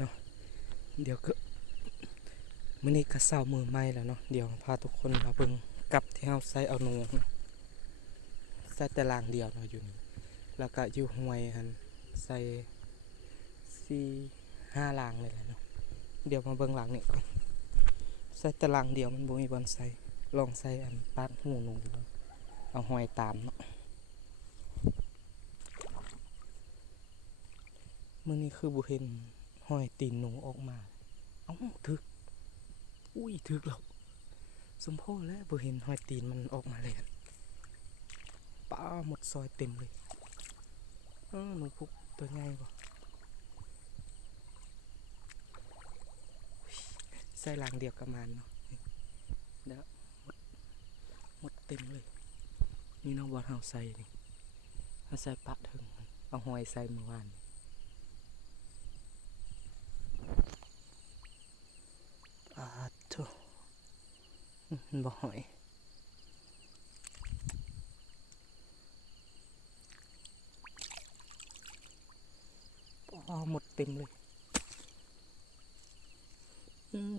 เนาะเดี๋ยวก็มื้อนี้ก็เช้ามื้อใหม่แล้วเนาะเดี๋ยวพาทุกคนมาเบิ่งกับที่เฮาใส่เอาหนูเนาะใส่แต่รางเดียวเนาะอยู่นี่แล้วก็อยู่ห้วยหั่นใส่4-5รางเลยแหละเนาะเดี๋ยวมาเบิ่งรางนี้ก่อนใส่แต่รางเดียวมันบ่มีบอนใส่ลองใส่อันปาดหูหนูเนาะเอาหอยตามเนาะมื้อนี้คือบ่เห็นหอยตีนหนูออกมาเอ้าถึกอุ้ยถึกแล้วสมโพธิแล้วบ่เห็นหอยตีนมันออกมาเลยป้าหมดซอยเต็มเลยหนูพุกตัวใหญ่บ่ใส่รางเดียวกับมันเนาะเดี๋ยวหมดเต็มเลยนี่น้องบอลเฮาใส่นี่เฮาใส่ปะถึงเอาหอยใส่เมื่อวานโธ่บ่หอยหมดเต็มเลย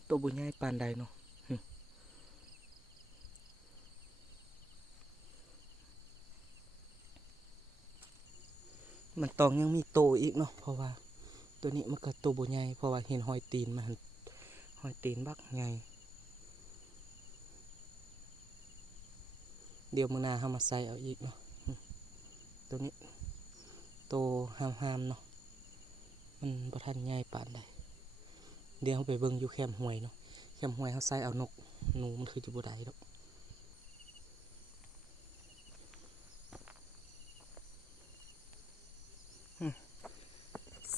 ตัวบุญใหญ่ปานใดเนาะมันต้องยังมีโตอีกเนาะเพราะว่าตัวนี้มันก็ตัวบุญใหญ่เพราะว่าเห็นหอยตีนมันหอยตีนบักใหญ่เดี๋ยวมื้อหน้าเฮามาใส่เอาอีกเนาะตัวนี้โตห้ามๆเนาะมันบ่ทันใหญ่ปานใดเดี๋ยวไปเบิ่งอยู่แคมป์ห้วยเนาะแคมป์ห้วยเฮาใส่เอานกหนูมันคือสิบ่ได้ดอก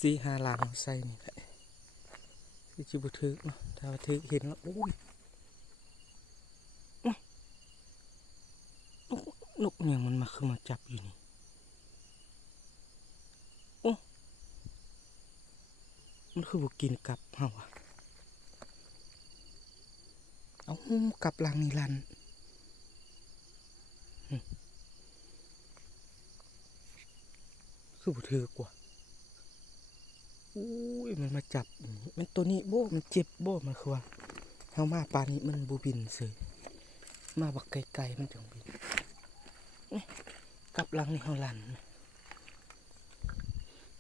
4-5 หลังใส่นี่แหละคือสิบ่ถึกเนาะถ้าว่าถึกเห็นแล้วโอ้ยนกเนี่ยมันมาคือมาจับอยู่นี่โอ้มันคือบ่กินกลับเฮาอะเอากลับหลังนี่ลั่นคือบ่ถือกว่าอุ้ยมันมาจับมันตัวนี้โบมันเจ็บโบมันคือว่าเฮามาปานนี้มันบ่บินซื่อมาบักไกลๆมันจังบินกลับหลังนี่เฮาลั่น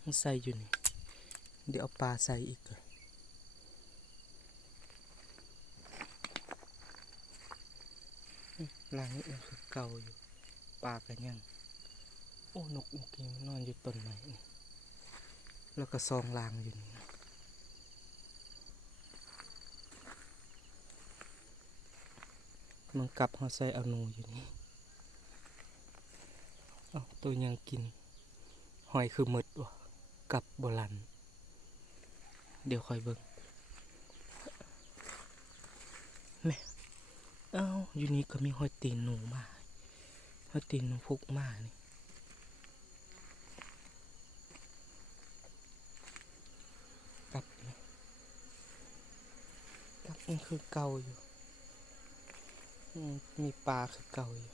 มันใส่อยู่นี่เดี๋ยวเอาปลาใส่อีกหลังนี่มันคือเก่าอยู่ปลาก็ยังโอ้นกเมื่อกี้มันนอนอยู่ต้นไม้นี่แล้วก็ซองลางอยู่นี่มันกลับเฮาใส่เอาหนูอยู่นี่เอาตัวยังกินหอยคือหมดวะกับโบราณเดี๋ยวคอยเบิ่งแม่อยู่นี่ก็มีหอยตีนหนูมาหอยตีนหนูพุกมานี่กับมันคือเก่าอยู่มีปลาคือเก่าอยู่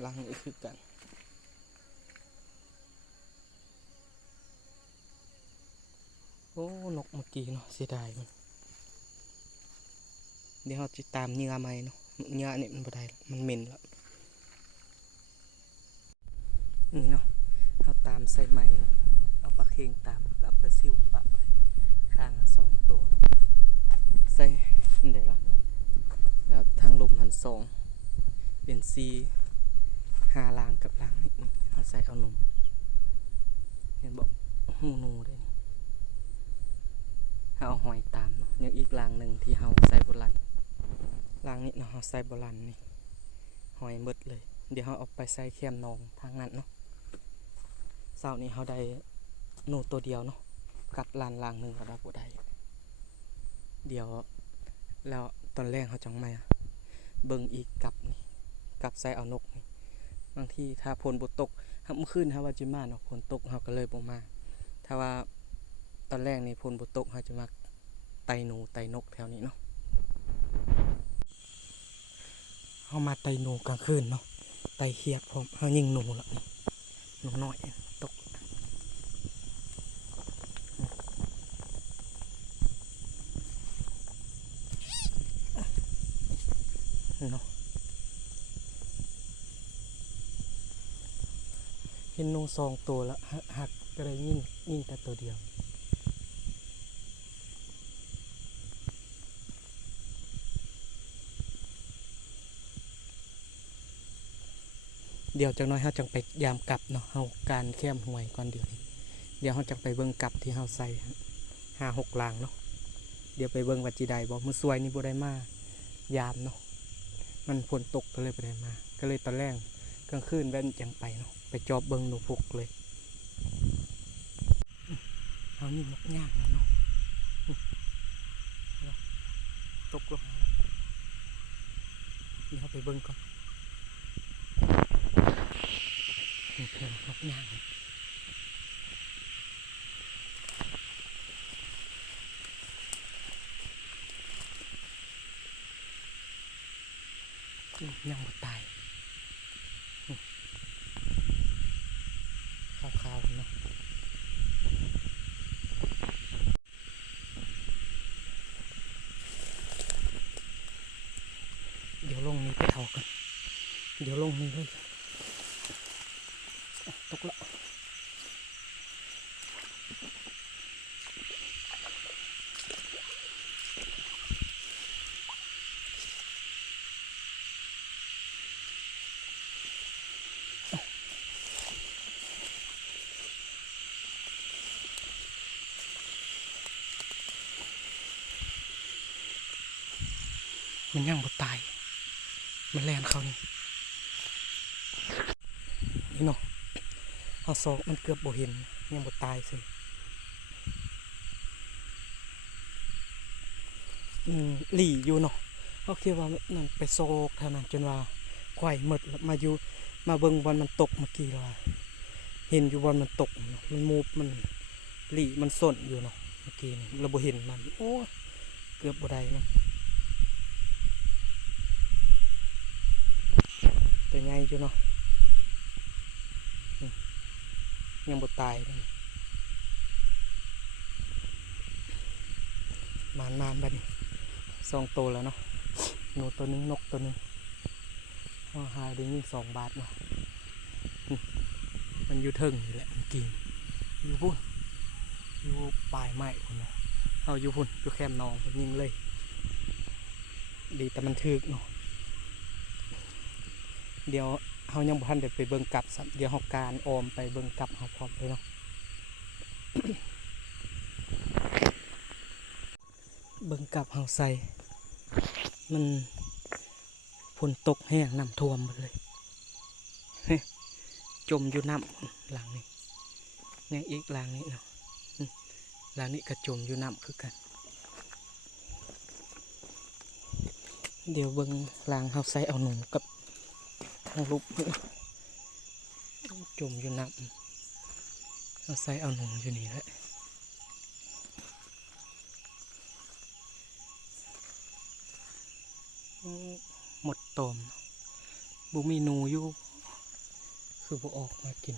หลังนี้คือกันโอ้นกเมื่อกี้เนาะเสียดายมันเดี๋ยวเราจะตามเหยื่อใหม่เนาะเหยื่อนี่มันบ่ได้มันเหม็นแล้วนี่เนาะเราตามใส่ไม้แล้วเอาปลาเค็งตามกับปลาซิวปะข้าง2 ตัวใส่ได้หลังแล้วทางลมหัน2เป็น4-5 ลางกับลางนี่เราใส่เอานมเห็นบอกหูหนูได้นี่เอาหอยตามเนาะยังอีกลางหนึ่งที่เราใส่โบราณลางนี้เนาะเราใส่โบราณนี่หอยหมดเลยเดี๋ยวเราเอาไปใส่เค็มนองทางนั้นเนาะเสาร์นี้เราได้หนูตัวเดียวเนาะกับลางหนึ่งเราได้บ่ได้เดี๋ยวแล้วตอนแรกเขาจังไม่เบิ่งอีกกับใส่เอานกนี่บางทีถ้าฝนบ่ตกเมื่อคืนถ้าว่าจิมาเนาะฝนตกเขาก็เลยบ่มาถ้าว่าตอนแรกนี่ฝนบ่ตกเขาจะมาไต่หนูไต่นกแถวนี้เนาะเขามาไต่หนูกลางคืนเนาะไต่เขียดพร้อมเขายิงหนูแล้วนี่หนูน้อยตก เนาะเห็นนู2 ตัวแล้วหักก็เลยยิงแต่ตัวเดียวเดี๋ยวจังน้อยเฮาจังไปยามกลับเนาะเฮาการแคมห่วยก่อนเดี๋ยวเฮาจังไปเบิ่งกลับที่เฮาใส่5-6 ลางเนาะเดี๋ยวไปเบิ่งว่าจิได้บ่มื้อซวยนี่บ่ได้มายามเนาะมันฝนตกก็เลยบ่ได้มาก็เลยตอนแรกกลางคืนแว่นจังไปเนาะไปจอบเบิ่งหนูพุกเลยเฮานี่นกย่างเนาะตกลงแล้วเดี๋ยวไปเบิ่งก่อนนกย่างยังบ่ตายขาวๆเนาะเดี๋ยวลงนี้ไปเอากันเดี๋ยวลงนี้เลยตกละมันยังบ่ตายมันแล่นเขานี่เนาะเอาซอกมันเกือบบ่เห็นยังบ่ตายสิหลีอยู่เนาะเขาคิดว่ามันไปโซกเท่านั้นจนว่าควายหมดแล้วมาเบิ่งบอลมันตกเมื่อกี้แล้วเห็นอยู่บอลมันตกมันมูฟมันหลีมันส้นอยู่เนาะเมื่อกี้นี่เราบ่เห็นมันโอ้เกือบบ่ได้นะตัวใหญ่อยู่เนาะยังบ่ตายเลยมานบัดนี้2 ตัวแล้วเนาะหนูตัวนึงนกตัวนึงหาได้ยิง2 บาทเนาะมันอยู่เทิงนี่แหละมันกินอยู่พุ่นอยู่ปลายไม้พุ่นเนาะเอาอยู่พุ่นอยู่แคมนองผมยิงเลยดีแต่มันถึกเนาะเดี๋ยวเฮายังบ่ทันได้ไปเบิ่งกลับซ้ำเดี๋ยวเฮาการออมไปเบิ่งกลับเฮาพร้อมเลยเนาะ เบิ่งกลับเฮาใส่มันฝนตกแห้งน้ำท่วมหมดเลยจมอยู่น้ำหลังนี้ยังอีกหลังนี้เนาะหลังนี้ก็จมอยู่น้ำคือกันเดี๋ยวเบิ่งหลังเฮาใส่เอาหนูกับทางลุกจมอยู่น้ำเอาใส่เอาหนูอยู่นี่แหละหมดตอมบุมีหนูอยู่คือบ่ออกมากิน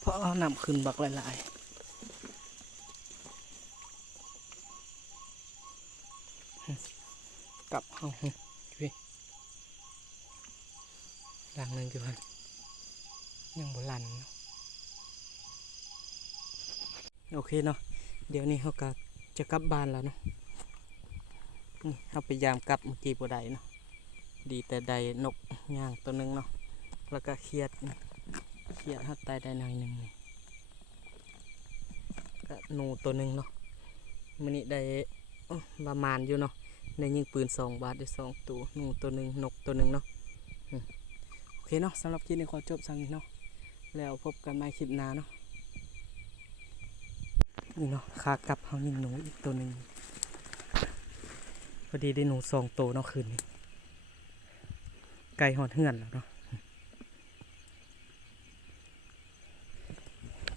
เพราะเอาน้ำขึ้นบักหลายๆกับเอาพี่หลังนึงอยู่ฮะยังบ่ลันเนาะโอเคเนาะเดี๋ยวนี้เขาก็จะกลับบ้านแล้วเนาะเขาพยายามกลับเมื่อกี้บ่ได้เนาะดีแต่ได้นกย่างตัวนึงเนาะแล้วก็เครียดเขาตายได้หน่อยนึงก็หนูตัวนึงเนาะมื้อนี้ได้ประมาณอยู่เนาะได้ยิงปืน2 บาทได้2 ตัวหนูตัวนึงนกตัวนึงเนาะโอเคเนาะสำหรับคลิปนี้ขอจบสักนิดเนาะแล้วพบกันใหม่คลิปหน้าเนาะนี่เนาะขากลับเขายิงหนูอีกตัวนึงพอดีได้หนู2 ตัวเนาะคืนนี้ไก่หอดเหือนแล้วเนาะ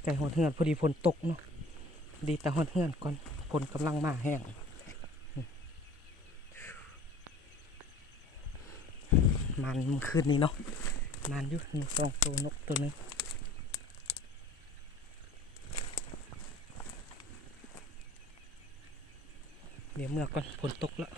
ไก่หอดเหือนพอดีฝนตกเนาะดีแต่หอดเหือนก่อนฝนกำลังมาแห้งมันคืนนี้เนาะมันอยู่หนู2 ตัวนกตัวนึง เดี๋ยวเมื่อก่อนฝนตกแล้ว